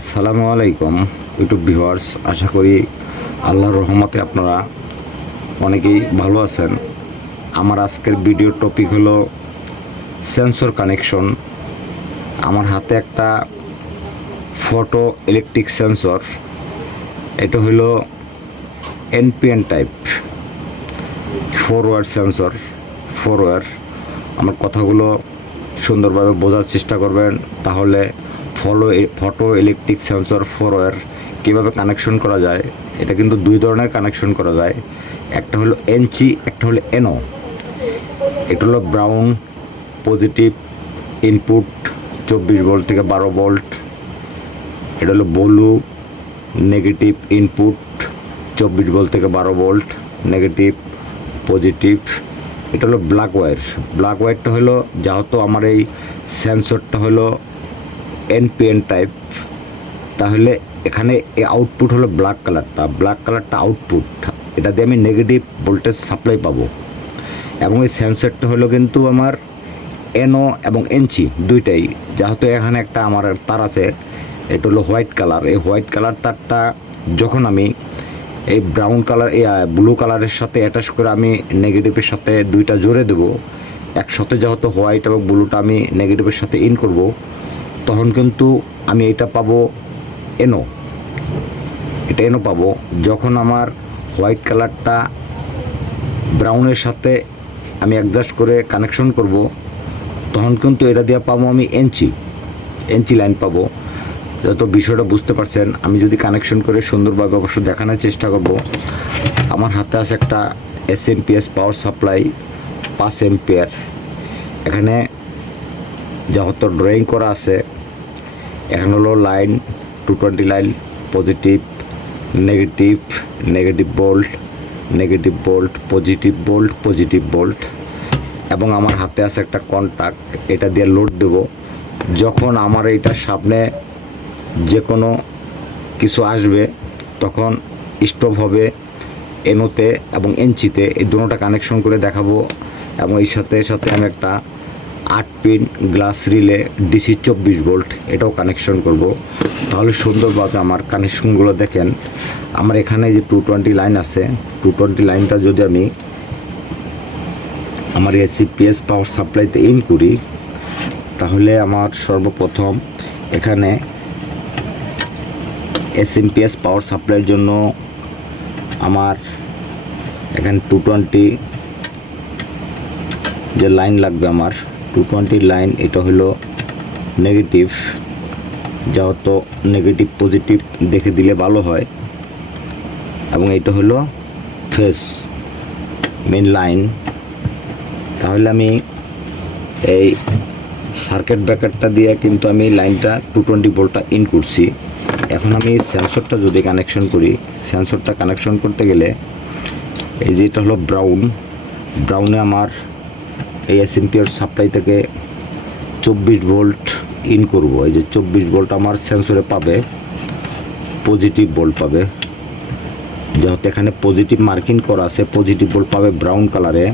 আসসালামু আলাইকুম YouTube viewers, আশা করি আল্লাহর রহমতে আপনারা অনেকেই ভালো আছেন। আমার আজকের ভিডিওর টপিক হলো সেন্সর কানেকশন। আমার হাতে একটা ফটো ইলেকট্রিক সেন্সর, এটা হলো NPN type 4 wire sensor. 4 wire. আমার কথাগুলো সুন্দরভাবে বোঝার চেষ্টা করবেন, তাহলে ফটো ইলেকট্রিক সেন্সর 4 ওয়্যার কীভাবে কানেকশন করা যায়। এটা কিন্তু দুই ধরনের কানেকশন করা যায়, একটা হলো এনসি, একটা হলো এনও। এটা হলো ব্রাউন পজিটিভ ইনপুট 24 ভোল্ট থেকে 12 ভোল্ট। এটা হলো ব্লু নেগেটিভ ইনপুট 24 ভোল্ট থেকে 12 ভোল্ট, নেগেটিভ পজিটিভ। এটা হলো ব্ল্যাক ওয়্যার। ব্ল্যাক ওয়্যারটা হলো, যেহেতু আমার এই সেন্সরটা হলো এনপিএন টাইপ, তাহলে এখানে এই আউটপুট হলো ব্ল্যাক কালারটা আউটপুট। এটা দিয়ে আমি নেগেটিভ ভোল্টেজ সাপ্লাই পাবো। এবং এই সেন্সরটা হলো কিন্তু আমার এনও এবং এনসি দুইটাই। যেহেতু এখানে একটা আমার তার আছে, এটা হলো হোয়াইট কালার। এই হোয়াইট কালার তারটা যখন আমি এই ব্রাউন কালার ব্লু কালারের সাথে অ্যাটাচ করে আমি নেগেটিভের সাথে দুইটা জোরে দেবো একসাথে, যেহেতু হোয়াইট এবং ব্লুটা আমি নেগেটিভের সাথে ইন করব, তখন কিন্তু আমি এটা পাবো এনও। এটা এনও পাবো। যখন আমার হোয়াইট কালারটা ব্রাউনের সাথে আমি অ্যাডজাস্ট করে কানেকশন করব, তখন কিন্তু এটা দিয়ে পাবো আমি এনসি লাইন পাবো। যত বিষয়টা বুঝতে পারছেন, আমি যদি কানেকশন করে সুন্দরভাবে অবশ্য দেখানোর চেষ্টা করব। আমার হাতে আছে একটা এসএমপিএস পাওয়ার সাপ্লাই 5 এম্পিয়ার। এখানে যেহেতু ড্রয়িং করা আছে, এখানে হলো line 220 line, positive negative, negative volt, positive volt. এবং আমার হাতে আছে একটা কন্টাক্ট, এটা দিয়ে লোড দেব। যখন আমার এইটার সামনে যে কোনো কিছু আসবে, তখন স্টপ হবে এনোতে এবং এনসিতে, এই দুটোটা কানেকশন করে দেখাবো। এবং এই সাথে আমি একটা 8 pin glass relay DC 24 volt এটাও কানেকশন করব। তাহলে সুন্দরভাবে আমার কানেকশনগুলো দেখেন। আমার এখানে যে 220 লাইন আছে, 220 লাইনটা যদি আমি আমার এসিপিএস পাওয়ার সাপ্লাইতে ইন করি, তাহলে আমার সর্বপ্রথম এখানে এসএমপিএস পাওয়ার সাপ্লাইয়ের জন্য আমার এখানে 220 যে লাইন লাগবে, আমার 220 লাইন, এটা হলো নেগেটিভ। যেহেতু নেগেটিভ পজিটিভ দেখে দিলে ভালো হয়। এবং এটা হলো ফেস মেন লাইন। তাহলে আমি এই সার্কিট ব্রেকারটা দিয়ে কিন্তু আমি লাইনটা 220 ভোল্টটা ইন করছি। এখন আমি সেন্সরটা যদি কানেকশন করি, সেন্সরটা কানেকশন করতে গেলে এই যে এটা হলো ব্রাউনে আমার এই এসএমপিআর সাপ্লাই থেকে 24 ভোল্ট ইন করব। এই যে 24 ভোল্ট আমার সেন্সরে পাবে, পজিটিভ ভোল্ট পাবে। যেহেতু এখানে পজিটিভ মার্কিং করা আছে, পজিটিভ ভোল্ট পাবে ব্রাউন কালারে।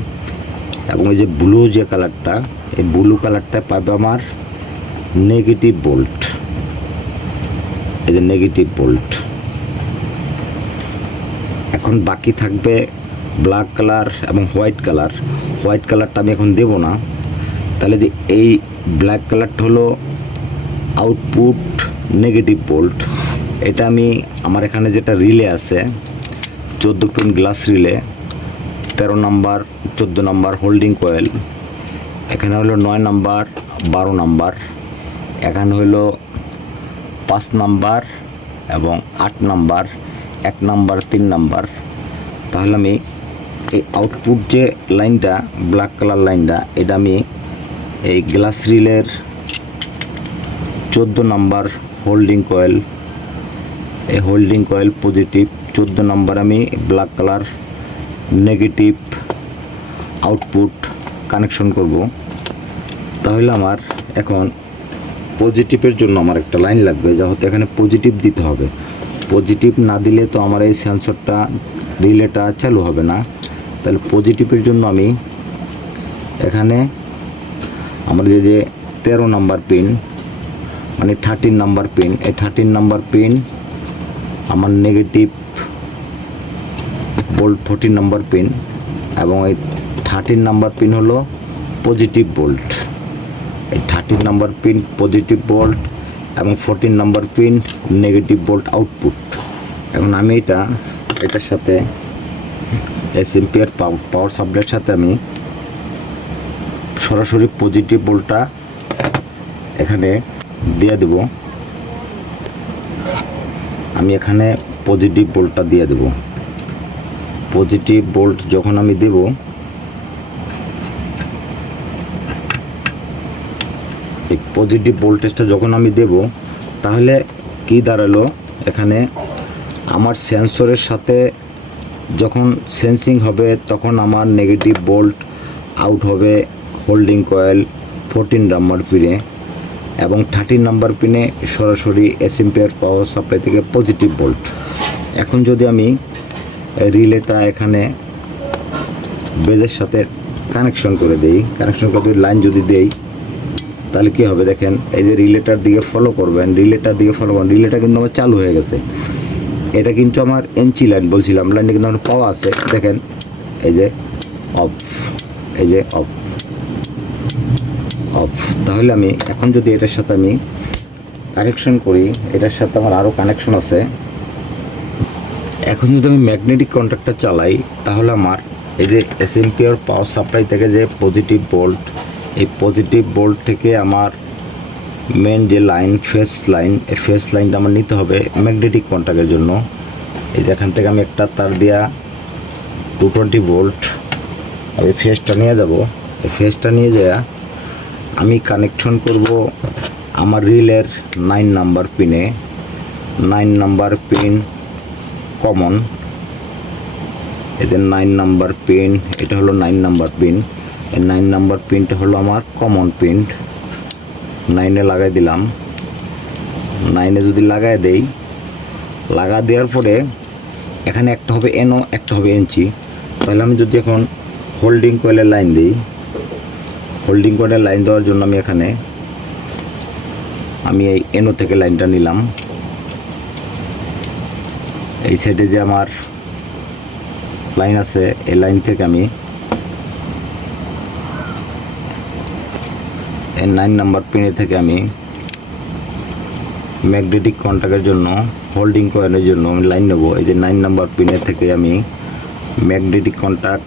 এবং এই যে ব্লু যে কালারটা, এই ব্লু কালারটা পাবে আমার নেগেটিভ ভোল্ট। এই যে নেগেটিভ ভোল্ট। এখন বাকি থাকবে ব্ল্যাক কালার এবং হোয়াইট কালারটা আমি এখন দেব না। তাহলে যে এই ব্ল্যাক কালারটা হলো আউটপুট নেগেটিভ ভোল্ট। এটা আমি আমার এখানে যেটা রিলে আছে 14 pin glass relay, 13 number 14 number holding coil, এখানে হলো 9 নাম্বার 12 নাম্বার, এখানে হলো 5 নাম্বার এবং 8 নাম্বার, 1 নাম্বার 3 নাম্বার। তাহলে আমি এই আউটপুট যে লাইনটা ব্ল্যাক কালার লাইনটা, এটা আমি এই গ্লাস রিলের 14 নাম্বার হোল্ডিং কয়েল, এই হোল্ডিং কয়েল পজিটিভ, 14 নাম্বার আমি black colour negative output connection করব। তাহলে আমার এখন পজিটিভের জন্য আমার একটা লাইন লাগবে, যেহেতু এখানে পজিটিভ দিতে হবে। পজিটিভ না দিলে তো আমার এই সেন্সরটা রিলেটা চালু হবে না। তাহলে পজিটিভের জন্য আমি এখানে আমার যে 13 নাম্বার পিন মানে 13 নাম্বার পিন। এই 13 নাম্বার পিন আমার নেগেটিভ বোল্ট, 14 নাম্বার পিন, এবং এই 13 নাম্বার পিন হলো পজিটিভ বোল্ট। এই 13 নাম্বার পিন পজিটিভ বোল্ট এবং 14 number pin negative volt output. এখন আমি এটার সাথে এসএমপিআর পাওয়ার সাপ্লাইয়ের সাথে আমি সরাসরি পজিটিভ বোল্টটা এখানে দিয়ে দেব। আমি এখানে পজিটিভ বোল্টটা দিয়ে দেব। পজিটিভ বোল্ট যখন আমি দেব, এই পজিটিভ ভোল্টেজটা যখন আমি দেব, তাহলে কি দাঁড়ালো, এখানে আমার সেন্সরের সাথে যখন সেন্সিং হবে তখন আমার নেগেটিভ ভোল্ট আউট হবে হোল্ডিং কয়েল 14 নাম্বার পিনে, এবং 13 নাম্বার পিনে সরাসরি এসএমপিআর পাওয়ার সাপ্লাই থেকে পজিটিভ ভোল্ট। এখন যদি আমি রিলেটা এখানে বেজের সাথে কানেকশন করে দেই, কানেকশন করে লাইন যদি দেই, তাহলে কী হবে দেখেন, এই যে রিলেটার দিকে ফলো করবেন, রিলেটার দিকে ফলো করবেন, রিলেটা কিন্তু আমার চালু হয়ে গেছে। এটা কিন্তু আমার এনসি লাইন বলছিলাম, লাইনটা কিন্তু আমার পাওয়া আছে। দেখেন এই যে অফ, এই যে অফ অফ। তাহলে আমি এখন যদি এটার সাথে আমি কানেকশন করি, এটার সাথে আমার আরও কানেকশন আছে। এখন যদি আমি ম্যাগনেটিক কন্ট্যাক্টটা চালাই, তাহলে আমার এই যে এসএমপিআর পাওয়ার সাপ্লাই থেকে যে পজিটিভ ভোল্ট, এই পজিটিভ ভোল্ট থেকে আমার মেন যে লাইন ফেস লাইন, এই ফেস লাইনটা আমার নিতে হবে ম্যাগনেটিক কন্ট্যাক্টের জন্য। এই যে এখান থেকে আমি একটা তার দিয়া 220 ভোল্ট এই ফেসটা নিয়ে যাব। এই ফেসটা নিয়ে যাওয়া আমি কানেকশন করব আমার রিলের 9 নাম্বার পিনে। 9 নাম্বার পিন কমন, এদের 9 নাম্বার পিন, এটা হলো 9 নাম্বার পিন। এই 9 নাম্বার পিনটা হলো আমার কমন পিন। 9-এ লাগাই দিলাম। 9-এ যদি লাগাই দেই, লাগা দেওয়ার পরে এখানে একটা হবে এনও, একটা হবে এনসি। তাহলে আমি যদি এখন হোল্ডিং কয়েলের লাইন দিই, হোল্ডিং কয়েলের লাইন দেওয়ার জন্য আমি এই এনও থেকে লাইনটা নিলাম। এই সাইডে যে আমার লাইন আছে, এই লাইন থেকে আমি এই 9 নাম্বার পিনে থেকে আমি ম্যাগনেটিক কন্ট্যাক্টের জন্য, হোল্ডিং কয়েলের জন্য আমি লাইন নেব। এই যে 9 নাম্বার পিনে থেকে আমি ম্যাগনেটিক কন্ট্যাক্ট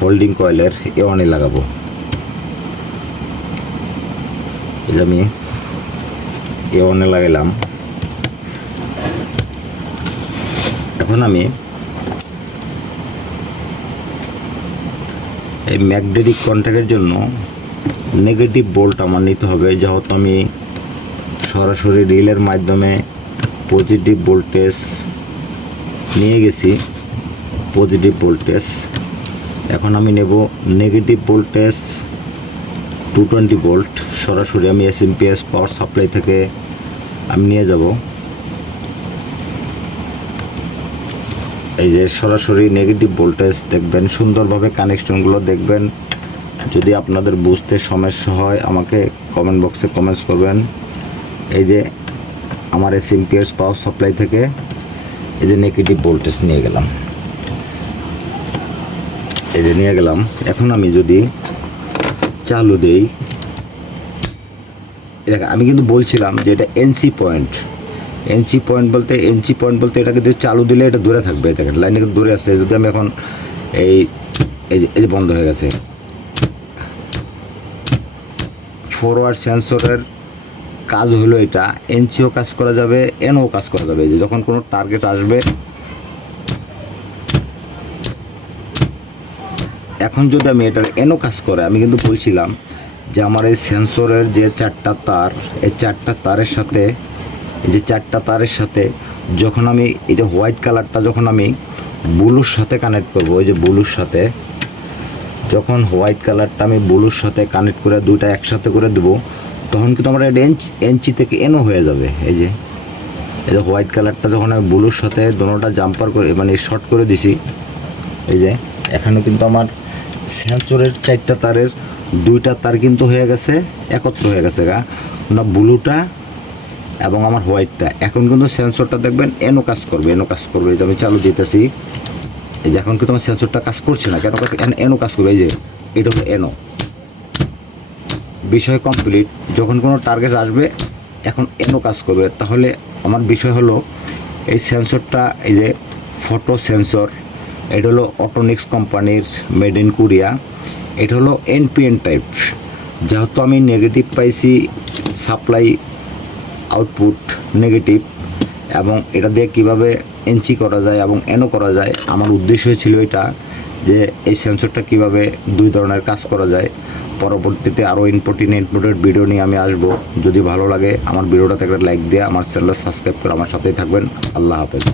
হোল্ডিং কয়েলের A1-এ লাগাবো। এই যে আমি A1-এ লাগাইলাম। এখন আমি এই ম্যাগনেটিক কন্ট্যাক্টের জন্য নেগেটিভ ভোল্ট আমার নিতে হবে, যেহেতু আমি সরাসরি রিলের মাধ্যমে পজিটিভ ভোল্টেজ নিয়ে গেছি, পজিটিভ ভোল্টেজ। এখন আমি নেব নেগেটিভ ভোল্টেজ 220 ভোল্ট, সরাসরি আমি এসএমপিএস পাওয়ার সাপ্লাই থেকে আমি নিয়ে যাব। এই যে সরাসরি নেগেটিভ ভোল্টেজ দেখবেন, সুন্দরভাবে কানেকশনগুলো দেখবেন। যদি আপনাদের বুঝতে সমস্যা হয় আমাকে কমেন্ট বক্সে কমেন্টস করবেন। এই যে আমার এসএমপিএস পাওয়ার সাপ্লাই থেকে এই যে নেগেটিভ ভোল্টেজ নিয়ে গেলাম, এই যে নিয়ে গেলাম। এখন আমি যদি চালু দেই, আমি কিন্তু বলছিলাম যে এটা এনসি পয়েন্ট। এনসি পয়েন্ট বলতে এটা কিন্তু চালু দিলে এটা দূরে থাকবে। দেখেন লাইনটা কিন্তু দূরে আসছে। যদি আমি এখন এই যে বন্ধ হয়ে গেছে, ফরওয়ার্ড সেন্সরের কাজ হলো এটা, এনসিও কাজ করা যাবে, এনও কাজ করা যাবে। যে যখন কোনো টার্গেট আসবে, এখন যদি আমি এটার এনও কাজ করে, আমি কিন্তু বলছিলাম যে আমার এই সেন্সরের যে 4টা তার, এই 4টা তারের সাথে, এই যে 4টা তারের সাথে যখন আমি এই যে হোয়াইট কালারটা যখন আমি ব্লুর সাথে কানেক্ট করব, এই যে ব্লুর সাথে যখন হোয়াইট কালারটা আমি ব্লুর সাথে কানেক্ট করে দুইটা একসাথে করে দেবো, তখন কিন্তু আমার এনসি থেকে এনও হয়ে যাবে। এই যে হোয়াইট কালারটা যখন আমি ব্লুর সাথে দোনোটা জাম্পার করে মানে শর্ট করে দিছি, এই যে এখানে কিন্তু আমার সেন্সরের 4টা তারের 2টা তার কিন্তু হয়ে গেছে, একত্র হয়ে গেছে না, ব্লুটা এবং আমার হোয়াইটটা। এখন কিন্তু সেন্সরটা দেখবেন এনো কাজ করবে, এনো কাজ করবে। এই যে আমি চালু দিতেছি, এই যে এখন কিন্তু আমার সেন্সরটা কাজ করছে না, কেন এনো কাজ করবে। এই যে এটা হলো এনো, বিষয় কমপ্লিট। যখন কোনো টার্গেট আসবে এখন এনো কাজ করবে। তাহলে আমার বিষয় হলো এই সেন্সরটা, এই যে ফটো সেন্সর, এটা হলো অটোনিক্স কোম্পানির, মেড ইন কোরিয়া। এটা হলো এনপিএন টাইপ। যেহেতু আমি নেগেটিভ পাইছি, সাপ্লাই আউটপুট নেগেটিভ, এবং এটা দিয়ে কীভাবে এনসি করা যায় এবং এনও করা যায়, আমার উদ্দেশ্য ছিল এটা, যে এই সেন্সরটা কীভাবে দুই ধরনের কাজ করা যায়। পরবর্তীতে আরও ইম্পর্টেন্ট ভিডিও নিয়ে আমি আসবো। যদি ভালো লাগে আমার ভিডিওটাতে একটা লাইক দিয়ে আমার চ্যানেলটা সাবস্ক্রাইব করে আমার সাথেই থাকবেন। আল্লাহ হাফেজ।